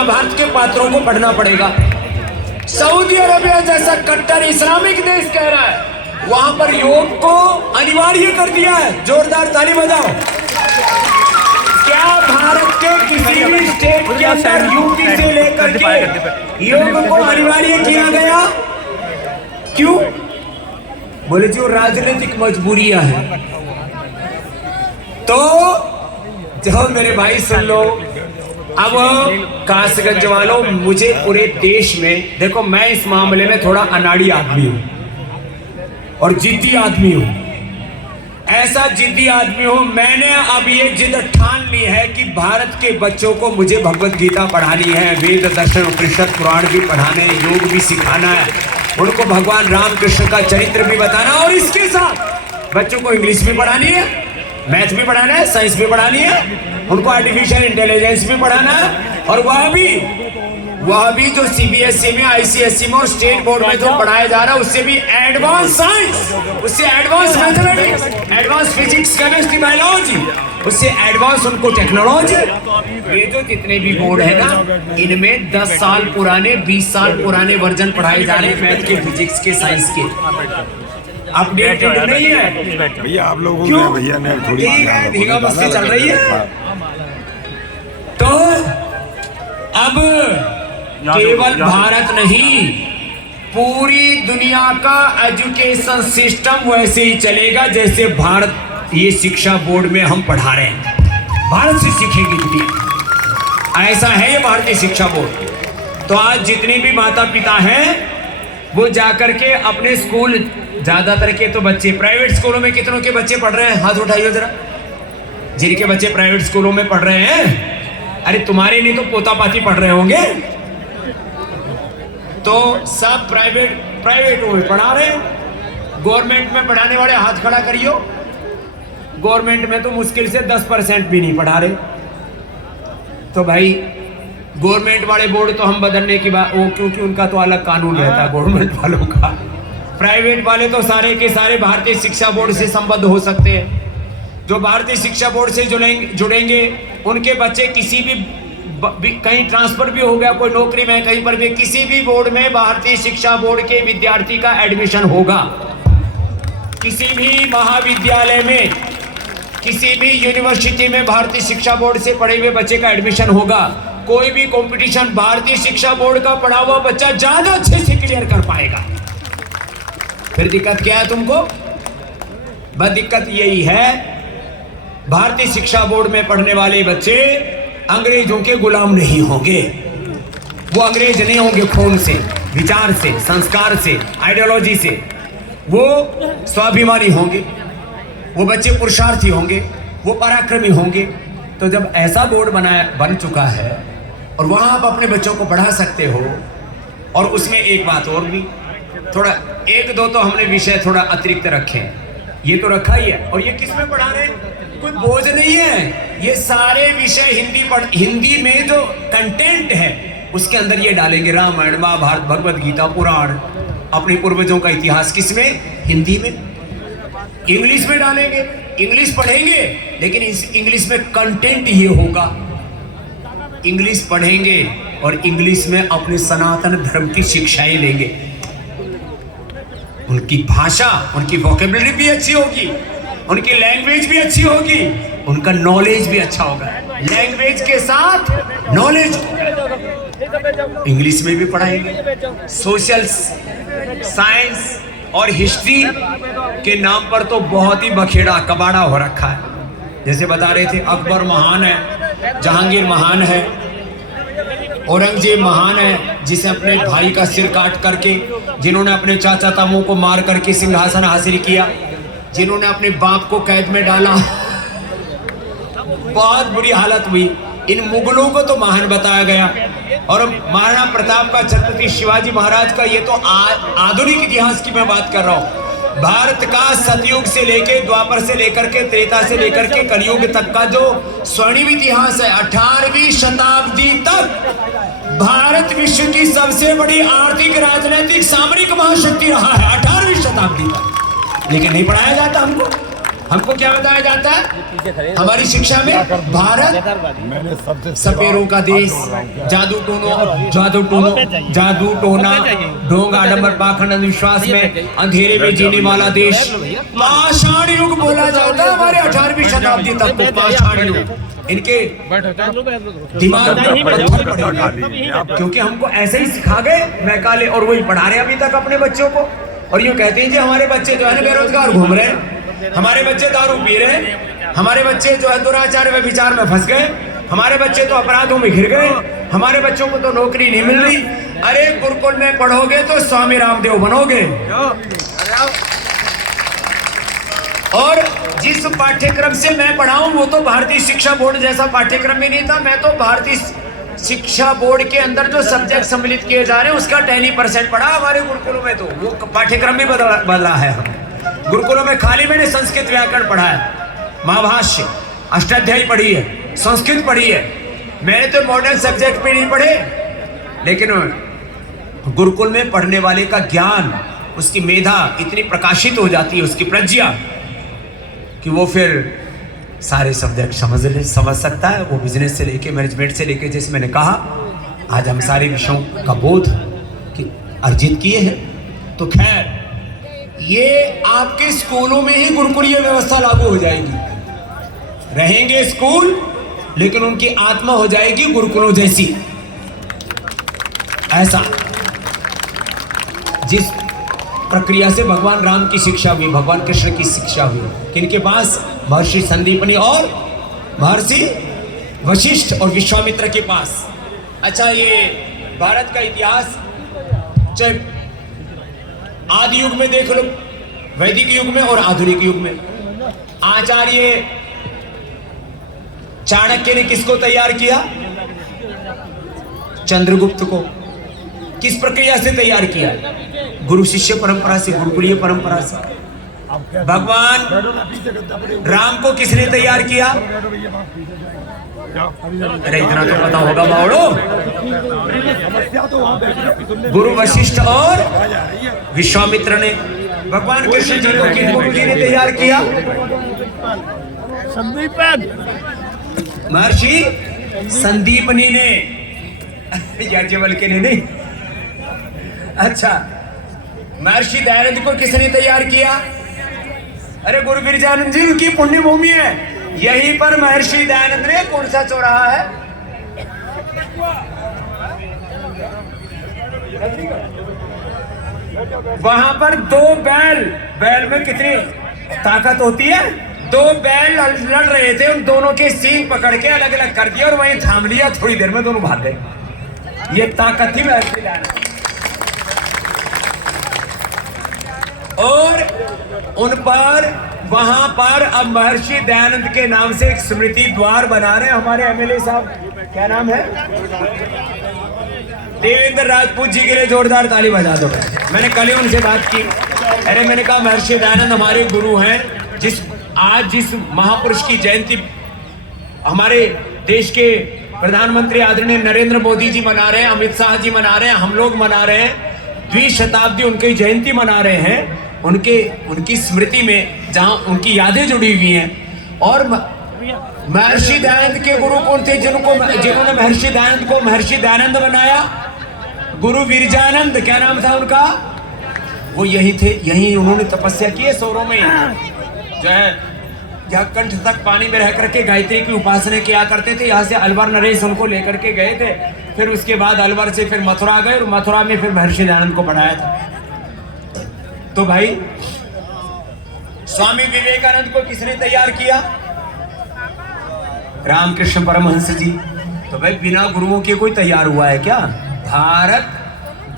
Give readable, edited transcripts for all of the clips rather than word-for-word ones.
महाभारत के पात्रों को पढ़ना पड़ेगा। सऊदी अरेबिया जैसा कट्टर इस्लामिक देश कह रहा है, वहां पर योग को अनिवार्य कर दिया है। जोरदार ताली बजाओ। क्या भारत के किसी भी स्टेट के अंदर यूपी से लेकर के योग को अनिवार्य किया गया? क्यों? बोले जो राजनीतिक मजबूरियां हैं। तो जो मेरे भाई सुन लो, अब कासगंज वालों, मुझे पूरे देश में देखो, मैं इस मामले में थोड़ा अनाड़ी आदमी हूं और जिद्दी आदमी हूं। ऐसा जिद्दी आदमी हूं, मैंने अब ये जिद ठान ली है कि भारत के बच्चों को मुझे भगवत गीता पढ़ानी है, वेद दर्शन उपनिषद पुराण भी पढ़ाने, योग भी सिखाना है, उनको भगवान राम कृष्ण का चरित्र भी बताना, और इसके साथ बच्चों को इंग्लिश भी पढ़ानी है, मैथ भी पढ़ाना है, साइंस भी पढ़ानी है, उनको आर्टिफिशियल इंटेलिजेंस भी पढ़ाना है, और वह भी जो सीबीएसई में, आईसीएसई में और स्टेट बोर्ड में जो पढ़ाया जा रहा है, उससे भी एडवांस साइंस, उससे advance mathematics, advance physics, chemistry, biology, उससे एडवांस उनको टेक्नोलॉजी। ये जो जितने भी बोर्ड है ना, इनमें 10 साल पुराने, 20 साल पुराने वर्जन पढ़ाए जा रहे हैं, मैथ के, फिजिक्स के, साइंस के। अपडेटेड नहीं है भैया। आप लोगों को भैया ने थोड़ी धींगा मस्ती चल रही है। तो अब केवल भारत नहीं, पूरी दुनिया का एजुकेशन सिस्टम वैसे ही चलेगा जैसे भारत ये शिक्षा बोर्ड में हम पढ़ा रहे हैं। भारत से सीखेगी दुनिया, ऐसा है ये भारतीय शिक्षा बोर्ड। तो आज जितने भी माता पिता हैं वो जाकर के अपने स्कूल, ज्यादातर के तो बच्चे प्राइवेट स्कूलों में, कितनों के बच्चे पढ़ रहे हैं? हाथ उठाइए जरा, जिनके बच्चे प्राइवेट स्कूलों में पढ़ रहे हैं। अरे तुम्हारे नहीं तो पोता पाती पढ़ रहे होंगे। तो सब प्राइवेट में पढ़ा रहे हैं। गवर्नमेंट में पढ़ाने वाले हाथ खड़ा करियो। गवर्नमेंट में तो मुश्किल से 10% भी नहीं पढ़ा रहे। तो भाई गवर्नमेंट वाले बोर्ड तो हम बदलने की बात, वो क्योंकि उनका तो अलग कानून रहता है गवर्नमेंट वालों का। प्राइवेट वाले तो सारे के सारे भारतीय शिक्षा बोर्ड से संबद्ध हो सकते हैं। जो भारतीय शिक्षा बोर्ड से जुड़ेंगे उनके बच्चे किसी भी कहीं ट्रांसफर भी हो गया, कोई नौकरी में कहीं पर भी, किसी भी बोर्ड में भारतीय शिक्षा बोर्ड के विद्यार्थी का एडमिशन होगा। किसी भी महाविद्यालय में, किसी भी यूनिवर्सिटी में भारतीय शिक्षा बोर्ड से पढ़े हुए बच्चे का एडमिशन होगा। कोई भी कंपटीशन भारतीय शिक्षा बोर्ड का पढ़ा हुआ बच्चा ज्यादा अच्छे से क्लियर कर पाएगा। फिर दिक्कत क्या है तुमको? बस दिक्कत यही है, भारतीय शिक्षा बोर्ड में पढ़ने वाले बच्चे अंग्रेजों के गुलाम नहीं होंगे। वो अंग्रेज नहीं होंगे खून से, विचार से, संस्कार से, आइडियोलॉजी से। वो स्वाभिमानी होंगे, वो बच्चे पुरुषार्थी होंगे, वो पराक्रमी होंगे। तो जब ऐसा बोर्ड बन चुका है और वहां आप अपने बच्चों को पढ़ा सकते हो, और उसमें एक बात और भी, थोड़ा एक दो तो हमने विषय थोड़ा अतिरिक्त रखे, ये तो रखा ही है। और ये किस में पढ़ा रहे हैं? कोई बोझ नहीं है, ये सारे विषय हिंदी में जो कंटेंट है उसके अंदर ये डालेंगे। रामायण, महाभारत, भगवत गीता, पुराण, अपने पूर्वजों का इतिहास, किसमें? हिंदी में। इंग्लिश में डालेंगे, इंग्लिश पढ़ेंगे, लेकिन इस इंग्लिश में कंटेंट ये होगा। इंग्लिश पढ़ेंगे और इंग्लिश में अपने सनातन धर्म की शिक्षाएं लेंगे। उनकी भाषा, उनकी वोकेबलरी भी अच्छी होगी, उनकी लैंग्वेज भी अच्छी होगी, उनका नॉलेज भी अच्छा होगा। लैंग्वेज के साथ नॉलेज इंग्लिश में भी पढ़ाएंगे। सोशल साइंस और हिस्ट्री के नाम पर तो बहुत ही बखेड़ा कबाड़ा हो रखा है। जैसे बता रहे थे, अकबर महान है, जहांगीर महान है, औरंगजेब महान है, जिसे अपने भाई का सिर काट करके, जिन्होंने अपने चाचा तामों को मार करके सिंहासन हासिल किया, जिन्होंने अपने बाप को कैद में डाला, बहुत बुरी हालत हुई। इन मुगलों को तो महान बताया गया। और महाराणा प्रताप का, छत्रपति शिवाजी महाराज का, ये तो आधुनिक इतिहास की मैं बात कर रहा हूँ। भारत का सतयुग से लेकर, द्वापर से लेकर के, त्रेता से लेकर के कलयुग तक का जो स्वर्णिम इतिहास है, 18वीं शताब्दी तक भारत विश्व की सबसे बड़ी आर्थिक, राजनीतिक, सामरिक महाशक्ति रहा है 18वीं शताब्दी तक। लेकिन नहीं पढ़ाया जाता हमको। हमको क्या बताया जाता है हमारी शिक्षा में? भारत मैंने सबसे सपेरों का देश, जादू टोना, ढोंग, आडंबर, पाखंड, अंधविश्वास में अंधेरे में जीने वाला देश। पाषाण युग बोला जाता है हमारे 18वीं शताब्दी तक को पाषाण युग। इनके दिमाग में पत्थर पड़े, क्योंकि हमको ऐसे ही सिखा गए मैकाले, और वही पढ़ा रहे अभी तक अपने बच्चों को। और यूँ कहते हैं जी हमारे बच्चे जो है ना बेरोजगार घूम रहे हैं, हमारे बच्चे दारू पी रहे हैं, हमारे बच्चे जो है दुराचार व विचार में फंस गए, हमारे बच्चे तो अपराधों में घिर गए, हमारे बच्चों को तो नौकरी नहीं मिल रही। अरे गुरुकुल में पढ़ोगे तो स्वामी रामदेव बनोगे। और जिस पाठ्यक्रम से मैं पढ़ाऊं वो तो भारतीय शिक्षा बोर्ड जैसा पाठ्यक्रम भी नहीं था। मैं तो भारतीय शिक्षा बोर्ड के अंदर जो सब्जेक्ट सम्मिलित किए जा रहे हैं उसका 10% पढ़ा हमारे गुरुकुलों में। तो वो पाठ्यक्रम भी बदला है। गुरुकुलों में खाली मैंने संस्कृत व्याकरण पढ़ा है, महाभाष्य, अष्टाध्यायी पढ़ी है, संस्कृत पढ़ी है। मैंने तो मॉडर्न सब्जेक्ट भी नहीं पढ़े, लेकिन गुरुकुल में पढ़ने वाले का ज्ञान, उसकी मेधा इतनी प्रकाशित हो जाती है, उसकी प्रज्ञा, कि वो फिर सारे सब्जेक्ट समझ सकता है। वो बिजनेस से लेके मैनेजमेंट से लेके, जैसे मैंने कहा, आज हम सारे विषयों का बोध अर्जित किए हैं। तो खैर, ये आपके स्कूलों में ही गुरुकुलीय व्यवस्था लागू हो जाएगी। रहेंगे स्कूल, लेकिन उनकी आत्मा हो जाएगी गुरुकुलों जैसी। ऐसा जिस प्रक्रिया से भगवान राम की शिक्षा हुई, भगवान कृष्ण की शिक्षा हुई, किनके पास? महर्षि संदीपनी और महर्षि वशिष्ठ और विश्वामित्र के पास। अच्छा, ये भारत का इतिहास चाहे आदि युग में देख लो, वैदिक युग में और आधुनिक युग में, आचार्य चाणक्य ने किसको तैयार किया? चंद्रगुप्त को। किस प्रक्रिया से तैयार किया? गुरु शिष्य परंपरा से, गुरुकुलीय परंपरा से। भगवान राम को किसने तैयार किया? अरे इतना तो पता होगा बावड़ो। गुरु वशिष्ठ और विश्वामित्र ने। भगवान कृष्ण जी को किन गुरु जी ने तैयार किया? महर्षि संदीपनी ने, याज्ञवल्क्य ने नहीं। अच्छा, महर्षि दयानंद को किसने तैयार किया? अरे गुरु गिरिजानंद जी की पुण्य भूमि है, यहीं पर महर्षि दयानंद ने कौन सा चौराहा है, वहां पर 2 बैल में कितनी ताकत होती है? 2 बैल लड़ रहे थे, उन दोनों के सींग पकड़ के अलग अलग कर दिया और वहीं थाम लिया, थोड़ी देर में दोनों भाग गए। ये ताकत थी महर्षि दयानंद। और उन पर, वहां पर अब महर्षि दयानंद के नाम से एक स्मृति द्वार बना रहे हैं हमारे एमएलए साहब। क्या नाम है? देवेंद्र राजपूत जी के लिए जोरदार ताली बजा दो। मैंने कल ही उनसे बात की। अरे मैंने कहा महर्षि दयानंद हमारे गुरु हैं। आज जिस महापुरुष की जयंती हमारे देश के प्रधानमंत्री आदरणीय नरेंद्र मोदी जी मना रहे हैं, अमित शाह जी मना रहे हैं, हम लोग मना रहे हैं, 20 शताब्दी उनकी जयंती मना रहे हैं, उनकी स्मृति में जहां उनकी यादें जुड़ी हुई हैं। और महर्षि दयानंद के गुरु कौन थे जिन्होंने महर्षि दयानंद को महर्षि दयानंद बनाया? गुरु विरजानंद, क्या नाम था उनका? वो यही थे, यही उन्होंने तपस्या की है सौरों में, जो है जहाँ कंठ तक पानी में रह करके गायत्री की उपासना किया करते थे। यहाँ से अलवर नरेश उनको लेकर के गए थे, फिर उसके बाद अलवर से फिर मथुरा गए और मथुरा में फिर महर्षि दयानंद को पढ़ाया था। तो भाई स्वामी विवेकानंद को किसने तैयार किया? रामकृष्ण परमहंस जी। तो भाई बिना गुरुओं के कोई तैयार हुआ है क्या? भारत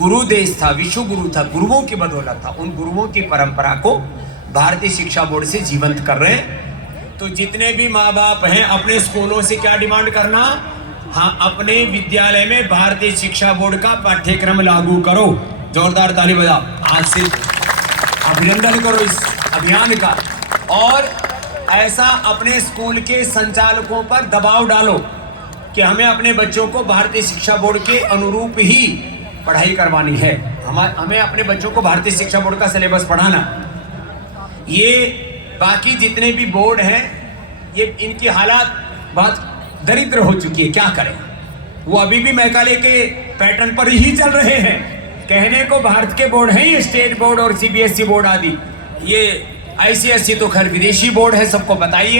गुरु देश था, विश्व गुरु था, गुरुओं की बदौलत था। उन गुरुओं की परंपरा को भारतीय शिक्षा बोर्ड से जीवंत कर रहे हैं। तो जितने भी माँ बाप हैं, अपने स्कूलों से क्या डिमांड करना? हाँ, अपने विद्यालय में भारतीय शिक्षा बोर्ड का पाठ्यक्रम लागू करो। जोरदार ताली बजाओ, आज से अभिनंदन करो इस अभियान का। और ऐसा अपने स्कूल के संचालकों पर दबाव डालो कि हमें अपने बच्चों को भारतीय शिक्षा बोर्ड के अनुरूप ही पढ़ाई करवानी है। हमें अपने बच्चों को भारतीय शिक्षा बोर्ड का सिलेबस पढ़ाना। ये बाकी जितने भी बोर्ड हैं ये इनकी हालात बहुत दरिद्र हो चुकी है, क्या करें। वो अभी भी मैकाले के पैटर्न पर ही चल रहे हैं। कहने को भारत के बोर्ड हैं ये स्टेट बोर्ड और सीबीएसई बोर्ड आदि, ये आईसीएसई तो खैर विदेशी बोर्ड है, सबको बताइए।